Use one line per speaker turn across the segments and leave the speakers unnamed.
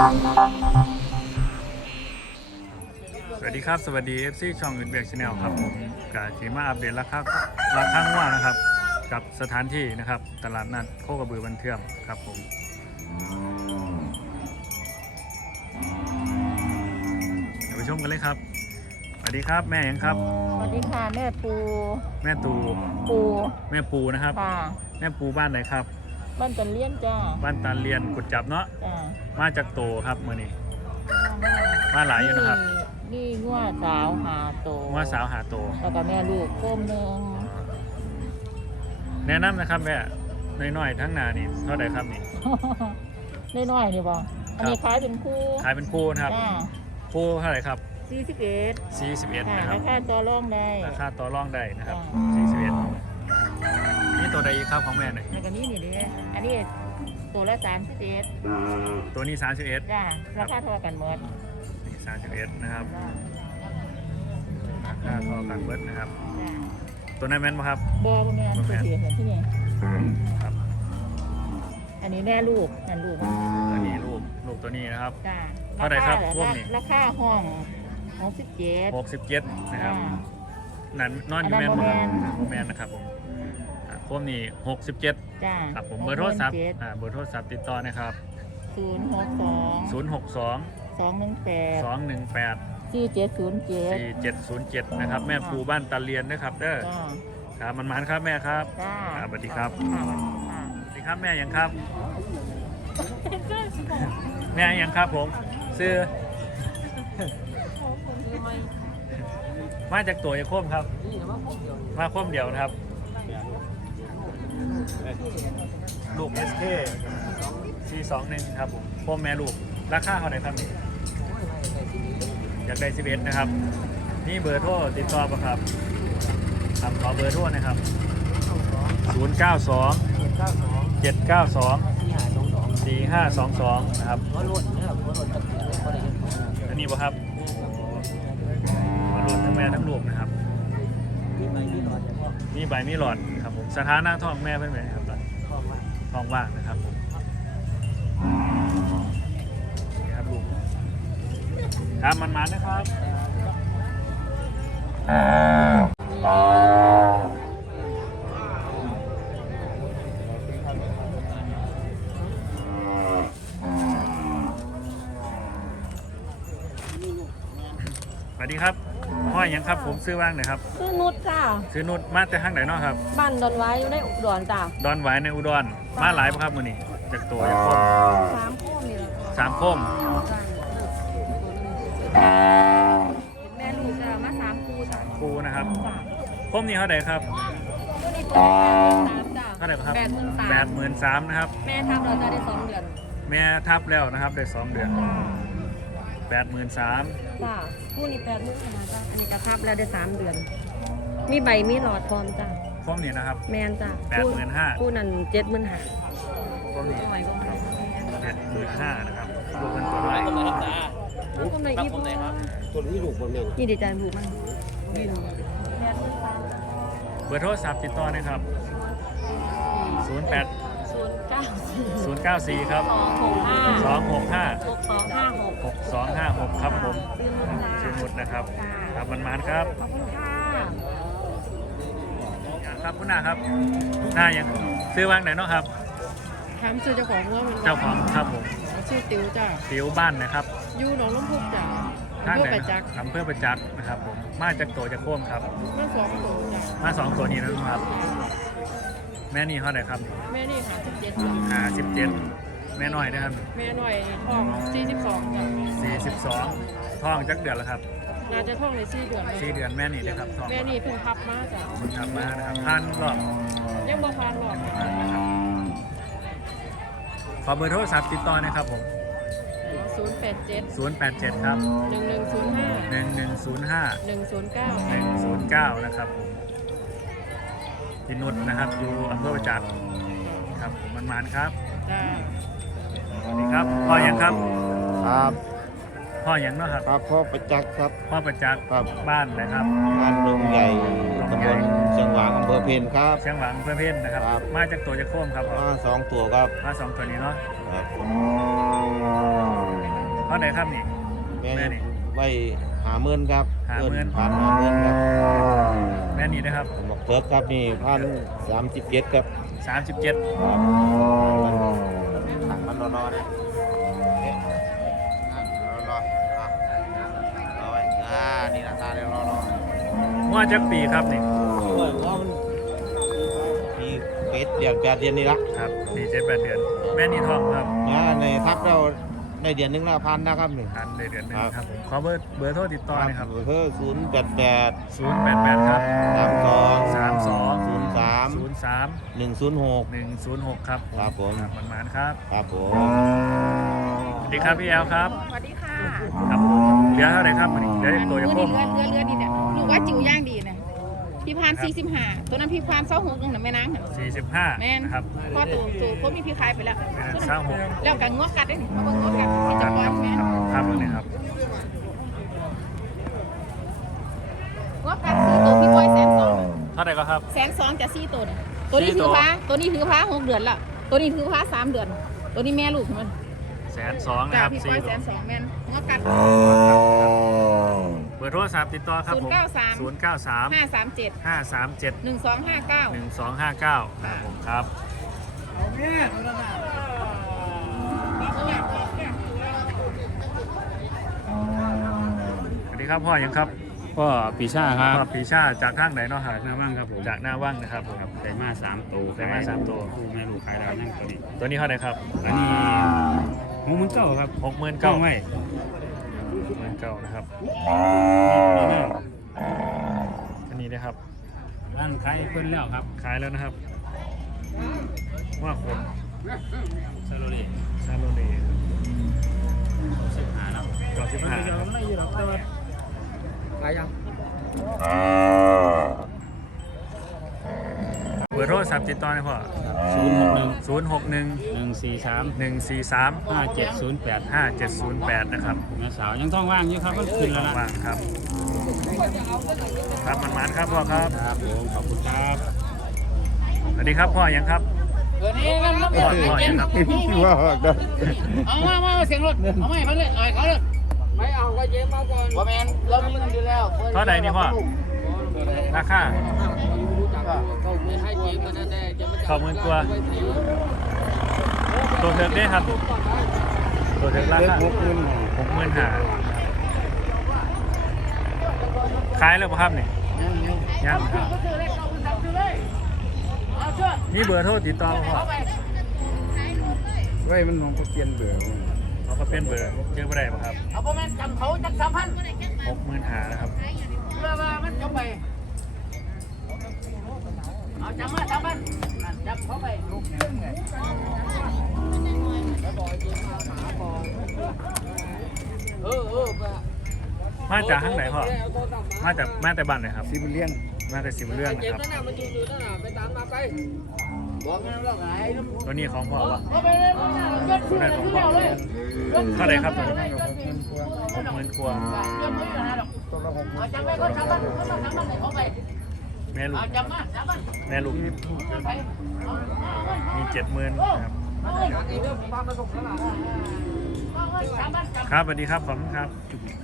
สวัสดีครับสวัสดี FC ช่องอื่นเบียกชาแนลครับผมกาขีมาอัปเดตราคางัวนะครับกับสถานที่นะครับตลาดนัดโคกระบือบันเทื่อมครับผมเดี๋ยวไปชมกันเลยครับสวัสดีครับแม่ยังครับ
สวัสดีค่ะแม่ปู
แม่ตู
ปู
แม่ปูนะครับ
ค่ะ
แม่ปูบ้านไหนครับ
บ้านตันเลี้ยนจ้า
บ้านตาเลียนกุดจับเนาะ
จ้า
มาจากโตครับมื่อนี้มาหลายอยู่นะครับ
นี่งัวสาวหาโต
งัวสาวหาโต
แล้วก็แม่ลูกโคมหนึ่ง
แนะนำนะครับแม่น้อยๆทั้งหนานี่เท่าไหร่ครับนี่
น้อยๆนี่บ่อันนี้ขายเป็นคู่
ขายเป็นคู่นะครับคู่เท่าไหร่ครับ41นะครับ
ราคาต่อรองได้
ราคาต่อรองได้นะครับ41นี่ตัวใดอีกครับของแม่หน่อย
แล้วก็นี่เด้อันนี้ตัวละ31
ตัวนี้31
จ้าราคาเท่ากันหมด
31นะครับราคาเท่ากันเบิดนะครับตัวนั้นแม่นไหมครับ
บ่แม่นตัวเดียวเหมือนที่นี่
ครับ
อันนี้แม่ลูกนั่นลูก
ตัวนี้ลูกตัวนี้นะครับ
จ้า
เท่าไหร่ครับพวกนี้
ราคาห้อง67
นะครับนั่นนอนอยู่แม่นบ่ครับแม่นนะครับผมพวกนี้67
จ้า
ครับผมเบอร์โทรศัพท์เบอร์โทรศัพท์ติดต่อนะครับ
062 218 4707
นะครับแม่ปูบ้านตาเลียนนะครับเด้อครับมันครับแม่ครับสวัสดีครับสวัสดีครับแม่ยังครับแม่ยังครับผมซื้อมาจากตัวยาโคมครับมาโคมเดียวนะครับลูก SK 421ครับผมโคมแม่ลูกราคาเท่าไหร่ครับนี่อยากได้11นะครับนี่เบอร์โทรติดต่อป่ะครับขอเบอร์โทรนะครับ092 792 4522นะครับอันนี้ป่ะครับมาลุ้นทั้งแม่ทั้งลูกนะครับมีใบมีหลอดครับผมสถานะท้องแม่เป็นไงครับท้องว่างนะครับผมนี่ครับลูกครับมันนะครับสวัสดีครับห้อยยังครับผมซื้อว่างหน่อยครับ
ซื้อนุชจ้า
ซื้อนุชมาแต่ห้างไหนเนาะครับ
บ้านดอนไว้อยู่ในอุดรจ้า
ดอนไว้ในอุดรมาหลายป่ะครับมื้อนี้จากตัวจากโคม
3 โคมนี่แหละ
3 โคม
แม่ลูกจ้ามา3 คู่จ้า
คู่นะครับโคมนี้เท่าไหร่ครับ
เท่าไหร่ครับ
83,000นะครับ
แม่ทับเราจะได้2 เดือน
แม่ทับแล้วนะครับได้2 เดือน83,000
จ้าคู่นี้80,000จ้าอันนี้กระทับแล้วได้3 เดือนมีใบมีหลอดพร้อมจ้า
โคมนี้นะครับ
แม่นจ้า
85,000
คู่นั้น75,000
โคมนี้75,000นะครับลูกมันตัวไหน
คู่ไหนอีก
ตัวนี้ลูกบนเนี่ย
นี่ดีใจลูกมัน
เบอร์โทรศัพท์ติดต่อนะครับ094ครับ265 6256ครับผมชื่อนุชนะครับครับมันครับ
ขอบคุณค่ะ
ครับคุณหน้าครับหน้ายังซื้อวางไหนเนาะครับ
ถามชื่อเจ้าของว่ามัน
เจ้าของครับผม
ชื่อติ๋วจ้ะ
ติ๋วบ้านนะครับ
อยู่หนองลำพูจ้ะ
อำเภอประจักษ์นะครับผมมาจากโตจากโค้มครับมา2 ตัวนี้นะครับแม่นี่เท่าไหร่ครับ
แม่นี่
57แม่น้อยนะครับ
แม่น้อยท้อง42จ้ะ
42ท้องจักเดือนแล้วครับ
น่าจะท้องใน4 เดือน
4 เดือนแม่นี่นะครับ
แม่นี่เพิ่งพับมาจ้ะ
เพิ่งพับมานะครับพันรอบ
ยังบ่พันรอบ
ขอเบอร์โทรศัพท์ติดต่อนะครับผม
087
ครับ
1105
109นะครับผมที่นุชนะครับอยู่อำเภอประจักษ์ครับผมมันครับสวัสดีครับพ่อยังครับพ่อยังเนาะครับ
พ่อประจักษ์ครับ
พ่อประจักษ์บ้านนะครับ
บ้านดงใหญ่ตำบลเชียงหวางอำเภอเพนครับ
เชียงหวางอำเภอเพนนะครับมาจากตัวจากโค้มครับ
มา2 ตัวครับ
มา2 ตัวนี้เนาะท่าไหนครับนี่
แม่
แม่นี่
ไว้50,000ครับ
50,000
พัน50,000ครับ
แม่นี่นะครับ
บอกเทิร์กครับนี่1,037ครับ
37
ครับมันรอๆนะเอ๊ะรอๆอ่ะรอไว้นี่ราคาเดี๋ยวรอๆ
ว่าจักปีครับนี่
ว่ามันมีเป็ดเดือน8 เดือนนี่ละ
ครับปี7-8 เดือนแม่นี่ท้องครับ
นะในทับเราในเดือนหนึงละ1,000นะครับหนึ่ง
ทันในเดือนหนึง
ครับ
ครับผมขอเบอร์โทรติดต่อหน่อยครับ
เพิ่ม088
088ครับ
32 03
03
106
106ครับ
ครับผม
มันมานครับ
ครับผม
สวัสดีครับพี่แอลครับ
สวัสดีค่ะ
ครับผมเหลือเท่าไหร่ครับมันเหลือตัวจะ
เรือ
พ่
ดี
ม
เรือดีเนี่ยดูว่าจิ๋วย่างดีนะพี่พาน45ตัวนั้นพี่พาน26นึงน่ะแม่นางหั่น
45
แม่น
นะครับ
พ่อตู่พวกมีพี่ขายไปแล้ว
เศร้าหก
แล้วกันงวกัดได้นี่มาเบิ่งงวกัดที่จังหวัดแม่น
ครับเลยครับ
งวกัด4ตัวพี่บอย120,000
เท่าไหร่ก็ครับ
120,000จะ4ตัวนี่ตัวนี้ถือพาตัวนี้ถือพา6เดือนละตัวนี้ถือพา3เดือน ตัวนี้แม่ลูกมัน
102,000นะ
จ้า
ครับ
พี่บอย120,000แม่นงวกัด
เบอร์โทรศัพท์ติดต่อครับผม
093
093
537
537
1259
1259ครับผมครับสวัสดีครับพ่อยังครับ
ก็ปีชาครับ
พ่อปีชาจากทางไหนเนาะครับ
หน้าว่างครับผม
จากหน้าว่างนะครับผม
ไก่มา3 ตัว
ไก่มา3ตัว
คู่แม่ลูกขายแล้วนั่งตัวนี้
ตัวนี้เท่าไหร่ครับ
อันนี้69,000ครับ
69,000
ต้องไว้
69,000นะครับ
นี่เนาะ
อันนี้นะครับ
ร้านขายเพิ่นแล้วครับ
ขายแล้วนะครับว่าคน
ซาโรเล่
ซาโลเน่
15ครับ
95ครับ
ไม่อยู่หรอกแต่ว่าขายยัง
เบอร์โทรศัพท์ติดต่อได้พ่อ
061
061
143
143
5708
5708นะครับ
แม่สาวยังต้องว่างอยู่ครับมันขึ้นแล้วนะ
ว่างครับ ครับมันๆครับพ่อครับ
ครับผมขอบคุณครับ
สวัสดีครับพ่อยังครับ พ่อยังครับ
ว่าได้
เอามาเสียงรถเอาไม่มาเลยเอาเขาเลยไม่เอาก็เย็บมาก่อนบ่แม่นเรามีเงินอยู่แล้ว
เท่าไหร่นี่พ่อราคา
ให้เย็บมาแน่ๆจะไม่
20,000 กว่าตัวเถิกได้ครับตัวเถิกราคา65,000ขายแล้วป่ะครับนี่ยังครับนี่เบอร์โทรติดต่อบ่พ่อ
เว้ยมันมองก็เปลี่ยนเบื่อ
เขาก็เป็นเบอร์เจอบ่ได้ป่ะครับ
เอาบ่แม่นจำเขาจัก3,000
65,000นะครับ
เพื่อว่ามันจบไปเอาจำมา3,000จำเขาไป
มาจากข้างไหนพ่อมาแต่บ้านไหนครับ
ซิมเลียน
มาแต่สิบเรื่องนะครับ
มันอยู่นั่นน่ะไปตามมาไปบอกงั้นแล้วไง
ตัวนี้ของพ่อวะ
เอาไปเลยตัวนั้นของพ่อเลย
เท่าไหร่ครับตัวนี้60,000 กว่าแม่ลูกแม่ลูกมี70,000นะครับครับสวัสดีครับขอบคุณครับ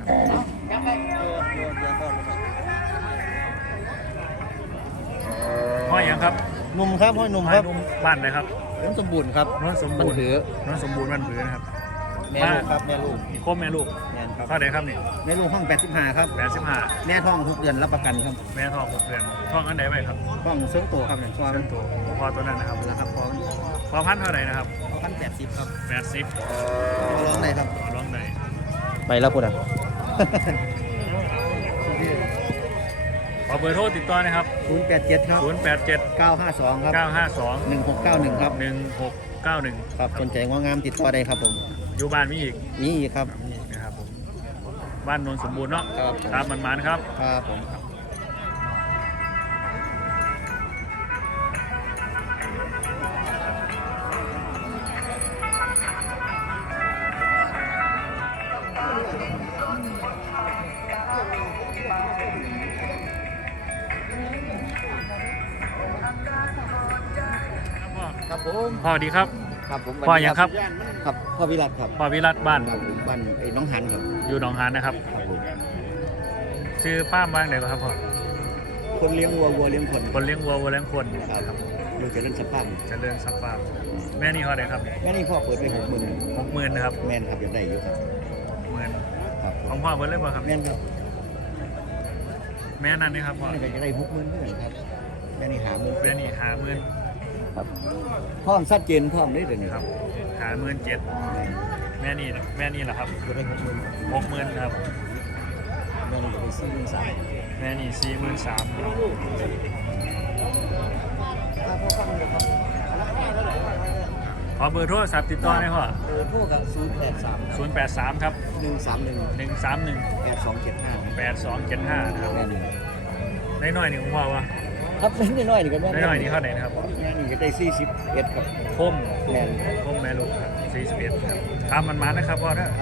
พ่อยังครับ
หนุ่มครับห้อยหนุ่ม
พ่อ
ครับ
นุ่มบ้านไหนครับ
ผมสมบูรณ์ครับ
นนสม
มั
บู
น
รณ์
ถือน
นสมบูรณ์บ้านผือนะครับ
แม่ลูกครับแม่ลูก
มีโคมแม่ลูก
แม่นครับ
เท่าไหร่ครับนี่
แม่ลูกห้อง85ครับ
85
แม่ท้องทุกเดือนรับประกันครับ
แม่ทอง6 เดือนทองอันไหนไปครับ
ท้องเสื้อโตครับเนี่ย
เส้นตัวพอตัวนั้นนะครับ
ครับพอ
พอพันเท่าไหร่นะครับ
1,080ครับ
80
ร้องได้ครับ
ต่อรองได้
ไปแล้วพูดอ่ะ
ขอเบอร์โทรติดต่อนะครับ
087ครับ
087
952ครับ
952
1691ครับ
1691
ครับสนใจงองามติดต่อได้ครับผม
อยู่บ้านมีอีก
มีอีกครับ
มีอีกนะครับผมบ้านโนนสมบูรณ์เนาะ
ครับ
ครับมันๆครับ
ครับผม
ครับพ่อ
ครับผม
พ่อดีครับ
ครับผม
พ่ออย่างครับ
ครับพ่อวิรัตครับ
พ่อวิรัตบ้าน
ครับผมบ้านไอ้น้องหันครับ
อยู่หนองหานนะครับ
ครับผม
ชื่อป้าบ้างไหนครับพ่อ
คนเลี้ยงวัวเลี้ยงคน
คนเลี้ยงวัวเลี้ยงคน
ครับอยู่เจริญสภาพ
เจริญสับฟาร์มแม่นี่เขาไหนครับ
แม่นี่พ่อเปิดไป
60,000
60,000
นะครับ
แม่นครับยังได้อยู่ครับ
60,000
ครับ
ของพ่อเบิร์ดเลยป่ะครับ
แม่นครับ
แม่นั่นนี่ครับพ่อ
แม่นี่ก็จะได้60,000เหมือนกันครับแม่นี่หาเงิน
แม่นี่50,000
ครับพร้อมชัดเจนพร้อมได้เลยนี่
ครับ57,000แม่นี่แหละครับ
จะได้60,000
60,000ครับ
แม่นี่จะได้43,000
แม่นี่43,000ครับขอเบอร์โทรศัพท์ติดต่อได้พ่อ
โทรกับ
083 ครับ
083
131
131 8275
8275นะครับ
แม่นี่
ได้หน่อยหนึ่งของพ่อวะ
ครับนิดหน่อยนี่ก็แม่
ได้หน่อยนี่เท่าไหร่นะครับพ่อ
แม่นี่ก็ได้41ครับ
คม
แม่น
คมแม่ลูกครับ41ครับตามมันมานะครับพ่อนะครับ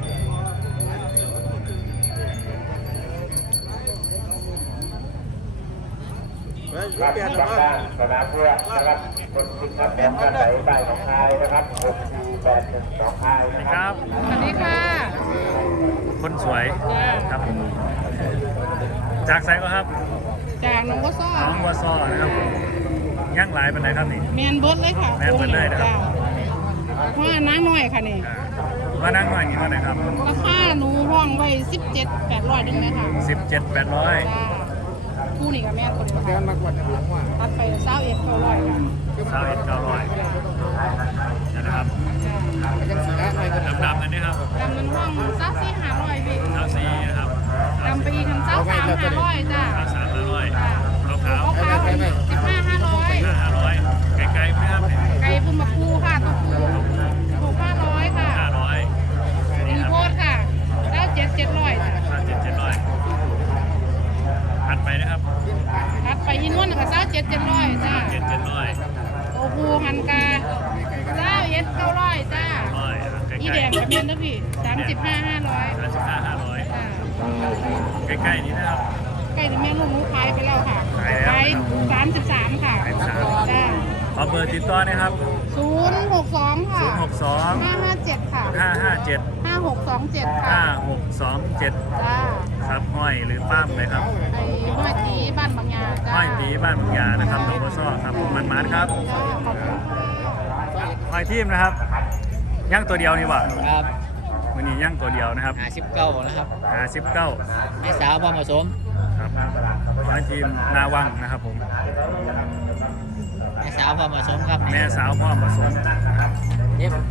ครับบางด้านสนามเพื่อนะครับคนคิดครับแบบท่านไหนใต้ของคายนะครับ64812คาย
สวัส
นะ
ดี
ค
ครับ รับ
สวัสดีค่ะ
คนสวยครับผมจากไซก็ครับ
จากหนองบัวซ้อ
น้องวัวซอนะครับผมย่างหลายเป็นไหนครับนี่
แมนเบิร์ดเลยค่ะ
แมนเบิดเลยนะครับ
ว่าน้าหน่อยค่ะนี่
อ่ามานั่งหน่อยกี่เท่าไหร่ครับ
ราคาหนูห้องไว้17,800ดึงไหมค่ะ
17,800
จ้าคู่นี่กับแม่คนเดียวค่ะตัดไป21,900ค่ะ
21,900นะครับดำๆกันนี่ครับ
ดำมันห้อง24,500พี่
94นะครับ
ดำไปอีกทำ23,500จ้า
93,500ขาว
ขาวๆ15,500
500ไกลๆไหมครับเนี่ย
ไก่ปุ่มมะพูค่ะตัวปู6,500ค่ะ
500
มี
นี่ครับ
โพดค่ะแล้ว7,700จ้ะ
7,700ถัดไปนะครับ
ตัดไปอีนวลกับ27,700จ้า
7,700
โอ้โหหันกา21,900จ้า
ใกล้
อีแดงกับเมียนนะพี่35,500
35,500
จ้า
ใกล้ๆนี้นะครับ
ไก่ที่แม่ลูกหนูขายไปแล้วค่ะ
ขายแล้ว
ขาย33ค่ะ
33
จ้า
ขอเบอร์ติดต่อนะครับ
062ค่ะ
062
557ค่ะ
557
5627ค่ะ
5627
จ้า
ครับห้อยหรือป้ามเลยครับ
ไอ้ห้อยตีบ้านบางยาจ้า
ห้อยตีบ้านบางยานะครับหนองบัวซ้อครับผมมันมาร์ครับ
จ้าขอบคุณค่ะ
ห้อยทีมนะครับย่างตัวเดียวนี่หว่า
ครับ
วันนี้ย่างตัวเดียวนะครับ
59นะครับ
59
แม่สาวพ่อผสม
ครับห้อยทีมนาวังนะครับผม
แม่สาวพ่อผสมครับ
แม่สาวพ่อผสม
เย็บ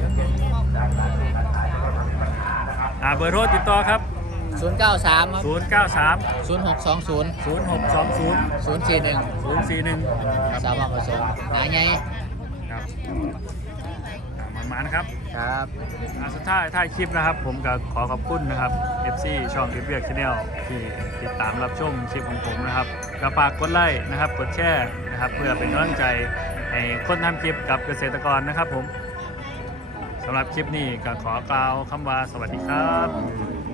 เบอร์โทรติดต่อครับ
093ครับ
093
0620
0620
041
041
สาวพ่อผสมหนาใหญ่
ครับมันนะครับ
ครับ
สุดท้ายคลิปนะครับ ผมก็ขอขอบคุณนะครับ FC ช่อง FBX Channel ที่ติดตามรับชมคลิปของผมนะครับก็ฝากกดไลค์นะครับกดแชร์นะครับเพื่อเป็นกำลังใจให้คนทำคลิปกับเกษตรกรนะครับผมสำหรับคลิปนี้ก็ขอกล่าวคำว่าสวัสดีครับ